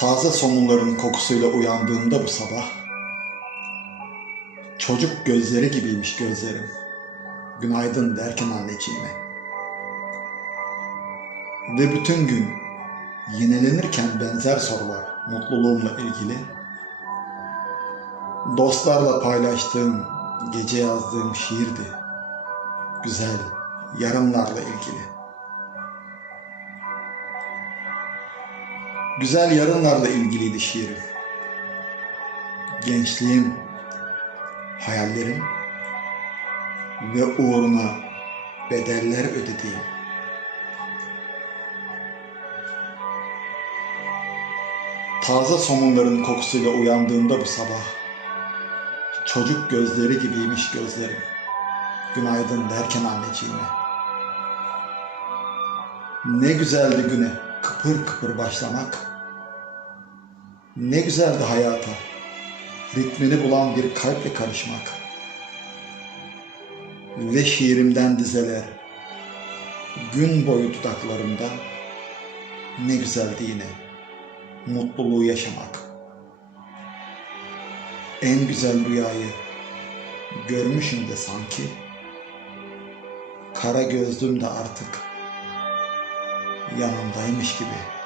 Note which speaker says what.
Speaker 1: Taze somunların kokusuyla uyandığımda bu sabah çocuk gözleri gibiymiş gözlerim. Günaydın derken anneciğime. Ve bütün gün yinelenirken benzer sorular mutluluğumla ilgili. Dostlarla paylaştığım, gece yazdığım şiirdi. Güzel yarınlarla ilgili. Güzel yarınlarla ilgiliydi şiirim. Gençliğim, hayallerim ve uğruna bedeller ödediğim. Taze somunların kokusuyla uyandığımda bu sabah çocuk gözleri gibiymiş gözlerim. Günaydın derken anneciğime. Ne güzeldi güne kıpır kıpır başlamak. Ne güzeldi hayata ritmini bulan bir kalple karışmak. Ve şiirimden dizeler gün boyu dudaklarımda ne güzeldi yine mutluluğu yaşamak. En güzel rüyayı görmüşüm de sanki kara gözlüm de artık yanımdaymış gibi.''